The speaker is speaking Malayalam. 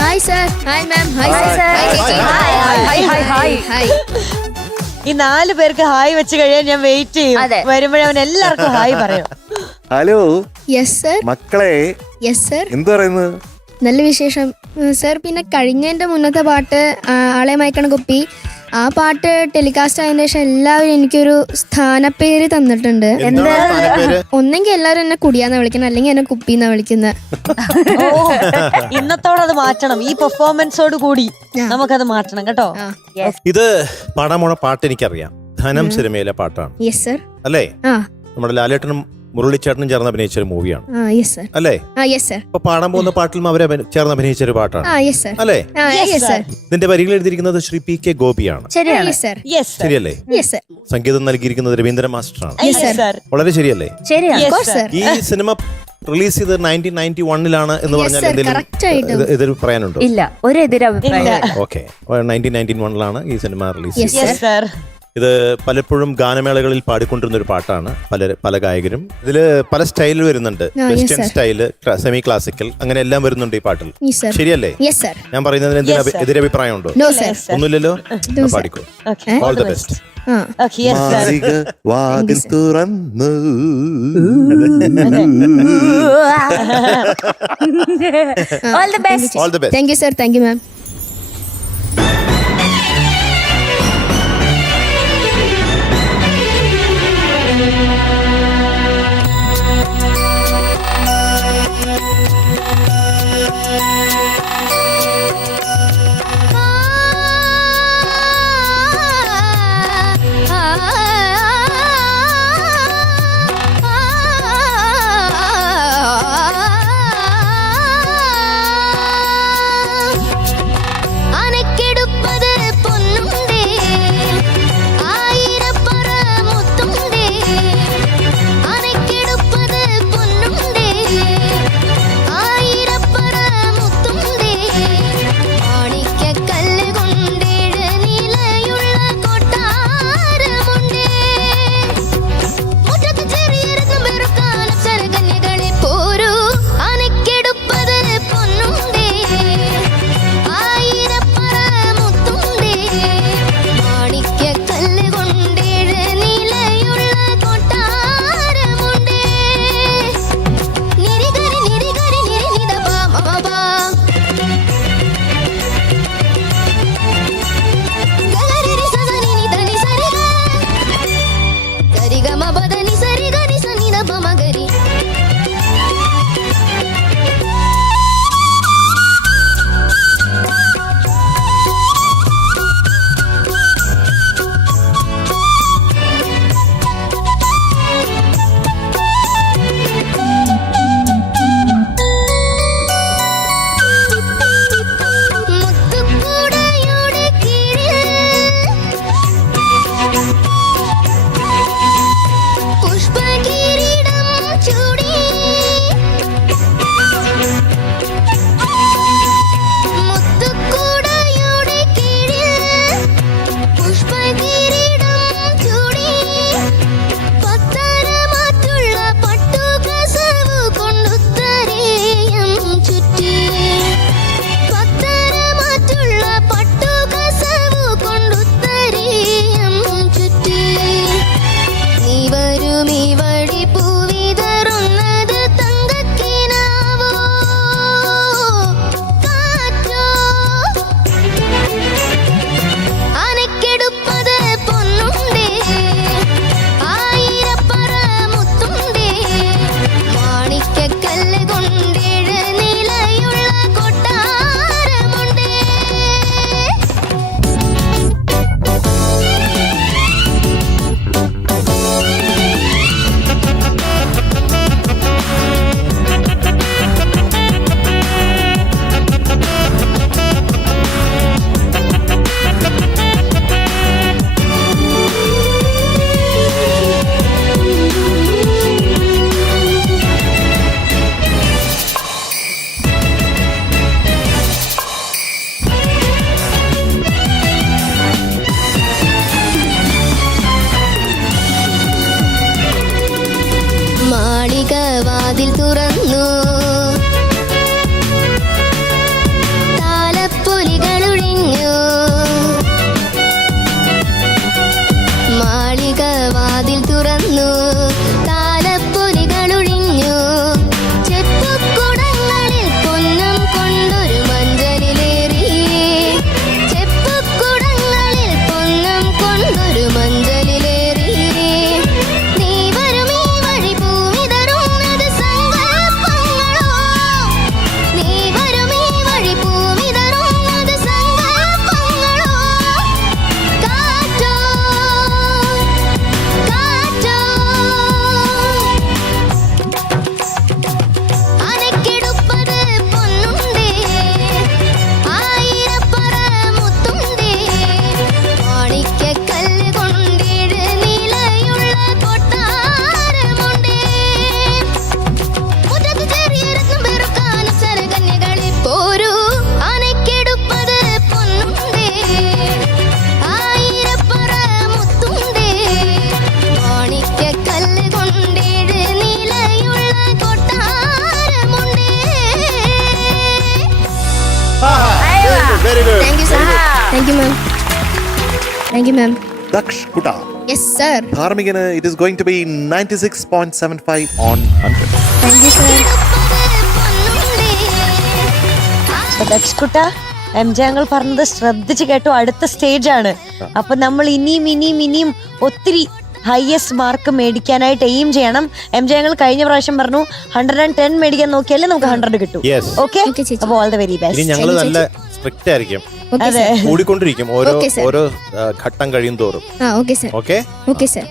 Hi sir. Hi ma'am. Hi sir. Hi. ഈ 4 പേർക്ക് ഹായ് വെച്ച് കഴിയാൻ ഞാൻ വെയിറ്റ് ചെയ്യും. വരുമ്പോഴേ അവൻ എല്ലാവർക്കും ഹായ് പറയും. ഹലോ. Yes sir. മക്കളെ. Yes sir. എന്ത് പറയുന്നത്? നല്ല വിശേഷം സർ. പിന്നെ കഴിഞ്ഞതിന്റെ മുന്നത്തെ പാട്ട് ആളെ മയക്കണ കുപ്പി, ആ പാട്ട് ടെലികാസ്റ്റ് ആയതിനു ശേഷം എല്ലാവരും എനിക്കൊരു സ്ഥാനപ്പേര് തന്നിട്ടുണ്ട്. ഒന്നെങ്കിൽ എല്ലാവരും എന്നെ കുടിയാന്നാ വിളിക്കുന്നത്, അല്ലെങ്കിൽ എന്നെ കുപ്പിന്നാ വിളിക്കുന്നത്. ഇന്നത്തോടത് മാറ്റണം. ഈ പെർഫോമൻസോട് കൂടി നമുക്കത് മാറ്റണം കേട്ടോ. ഇത് പാടാൻ പോണ പാട്ട് എനിക്കറിയാം. ധനം സിനിമയിലെ പാട്ടാണ്. Yes sir. അല്ലേ? നമ്മുടെ ലാലേട്ടനും മുരളിച്ചേട്ടനും ചേർന്ന് അഭിനയിച്ച ഒരു മൂവിയാണ് അല്ലേ? അപ്പൊ പാടാൻ പോകുന്ന പാട്ടിലും അവരെ ചേർന്ന് അഭിനയിച്ച ഒരു പാട്ടാണ് അല്ലേ? ഇതിന്റെ വരികൾ എഴുതിയിരിക്കുന്നത് ശ്രീ പി കെ ഗോപിയാണ്. ശരിയല്ലേ? സംഗീതം നൽകിയിരിക്കുന്നത് രവീന്ദ്രൻ മാസ്റ്ററാണ്. വളരെ ശരിയല്ലേ? ഈ സിനിമ റിലീസ് ചെയ്ത് 1991 എന്ന് പറഞ്ഞാൽ എന്തെങ്കിലും എതിർ പറയാനുണ്ടോ? ഇല്ല, ഒരു എതിരഭിപ്രായം. ഓക്കെ, 1991 ഈ സിനിമ റിലീസ് ചെയ്തത്. ഇത് പലപ്പോഴും ഗാനമേളകളിൽ പാടിക്കൊണ്ടിരുന്ന ഒരു പാട്ടാണ്. പല ഗായകരും ഇതില് പല സ്റ്റൈൽ വരുന്നുണ്ട്. വെസ്റ്റേൺ സ്റ്റൈല്, സെമി ക്ലാസിക്കൽ, അങ്ങനെ എല്ലാം വരുന്നുണ്ട് ഈ പാട്ടിൽ. ശരിയല്ലേ? ഞാൻ പറയുന്നതിന് എന്തെങ്കിലും എതിരഭിപ്രായം ഉണ്ടോ? ഒന്നുമില്ലല്ലോ. പാടിക്കോ. All the best. വാതിൽ തുറന്നു. All the best. All the best. Thank you sir. Thank you ma'am. Very good. Thank you sir thank you ma'am thank you ma'am Daksh കുട്ട. യെസ് സർ ധാർമ്മികന് it is going to be 96.75 on 100. Thank you sir ദക്ഷകുട്ട എംജെ ഞങ്ങൾ പറഞ്ഞത് ശ്രദ്ധിച്ച് കേട്ടോ. അടുത്ത സ്റ്റേജ് ആണ്. അപ്പൊ നമ്മൾ ഇനിയും ഒത്തിരി ഹയസ്റ്റ് മാർക്ക് മേടിക്കാനായിട്ട് എയിം ചെയ്യണം. എംജെ ഞങ്ങൾ കഴിഞ്ഞ പ്രാവശ്യം പറഞ്ഞു 110 മേടിക്കാൻ നോക്കിയാലേ നമുക്ക് 100 കിട്ടും. Yes. ഓക്കെ, Okay, ചേച്ചി. അപ്പൊ ഓൾ ദ വെരി ഇനി ബെസ്റ്റ്. ഞങ്ങൾ നല്ല സ്ട്രിക്റ്റ് ആയിരിക്കും, അതെ, കൂടിക്കൊണ്ടിരിക്കും ഓരോ Okay, sir. ഓരോ ഘട്ടം കഴിയും തോറും. Okay sir okay okay sir